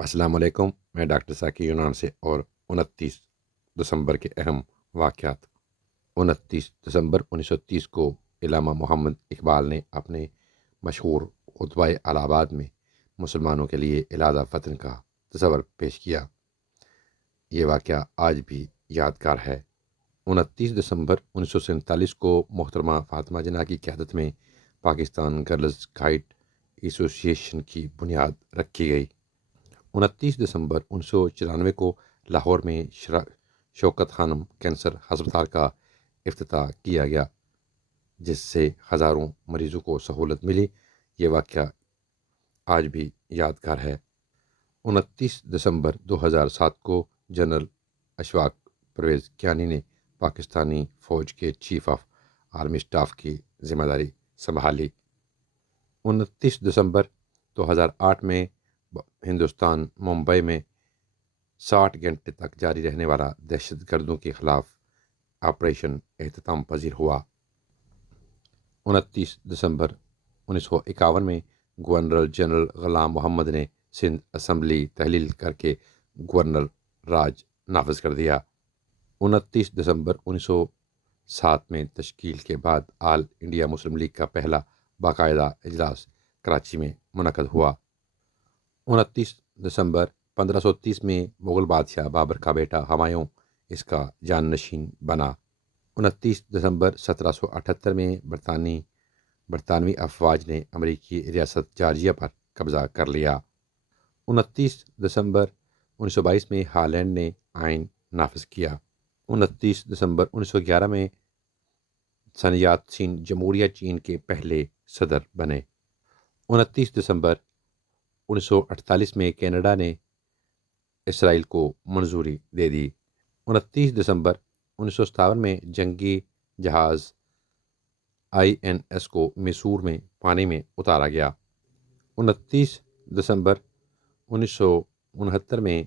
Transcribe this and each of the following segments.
السلام علیکم، میں ڈاکٹر ثاقب یونان سے اور 29 دسمبر کے اہم واقعات۔ 29 دسمبر 1930 کو علامہ محمد اقبال نے اپنے مشہور خطبہ الہ آباد میں مسلمانوں کے لیے اعلان وطن کا تصور پیش کیا۔ یہ واقعہ آج بھی یادگار ہے۔ 29 دسمبر 1947 کو محترمہ فاطمہ جناح کی قیادت میں پاکستان گرلز گائیڈ ایسوسی ایشن کی بنیاد رکھی گئی۔ 29 دسمبر 1994 کو لاہور میں شوکت خانم کینسر ہسپتال کا افتتاح کیا گیا، جس سے ہزاروں مریضوں کو سہولت ملی۔ یہ واقعہ آج بھی یادگار ہے۔ 29 دسمبر 2007 کو جنرل اشفاق پرویز کیانی نے پاکستانی فوج کے چیف آف آرمی اسٹاف کی ذمہ داری سنبھالی۔ 29 دسمبر 2008 میں ہندوستان ممبئی میں 60 گھنٹے تک جاری رہنے والا دہشت گردوں کے خلاف آپریشن اختتام پذیر ہوا۔ 29 دسمبر 1951 میں گورنر جنرل غلام محمد نے سندھ اسمبلی تحلیل کر کے گورنر راج نافذ کر دیا۔ 29 دسمبر 1907 میں تشکیل کے بعد آل انڈیا مسلم لیگ کا پہلا باقاعدہ اجلاس کراچی میں منعقد ہوا۔ 29 دسمبر 1530 میں مغل بادشاہ بابر کا بیٹا ہمایوں اس کا جانشین بنا۔ 29 دسمبر 1778 میں برطانوی افواج نے امریکی ریاست جارجیا پر قبضہ کر لیا۔ 29 دسمبر 1922 میں ہالینڈ نے آئین نافذ کیا۔ 29 دسمبر 1911 میں سن یات سین جمہوریہ چین کے پہلے صدر بنے۔ 29 دسمبر 1948 میں کینیڈا نے اسرائیل کو منظوری دے دی۔ 29 دسمبر 1957 میں جنگی جہاز INS کو میسور میں پانی میں اتارا گیا۔ 29 دسمبر 1969 میں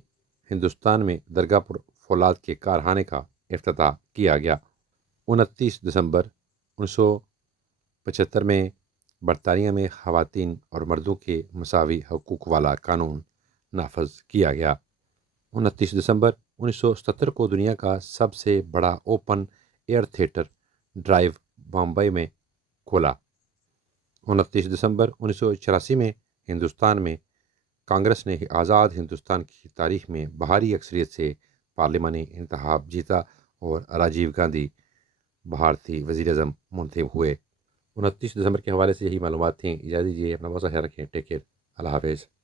ہندوستان میں درگاہ پور فولاد کے کارخانے کا افتتاح کیا گیا۔ 29 دسمبر 1975 میں برطانیہ میں خواتین اور مردوں کے مساوی حقوق والا قانون نافذ کیا گیا۔ 29 دسمبر 1977 کو دنیا کا سب سے بڑا open air theatre drive Bombay میں کھولا۔ 29 دسمبر 1984 میں ہندوستان میں کانگریس نے آزاد ہندوستان کی تاریخ میں بھاری اکثریت سے پارلیمانی انتخاب جیتا اور راجیو گاندھی بھارتی وزیر اعظم منتخب ہوئے۔ 29 دسمبر کے حوالے سے یہی معلومات تھیں۔ اجازت دیجیے، اپنا بہت سا خیال رکھیں۔ ٹیک کیئر، اللہ حافظ۔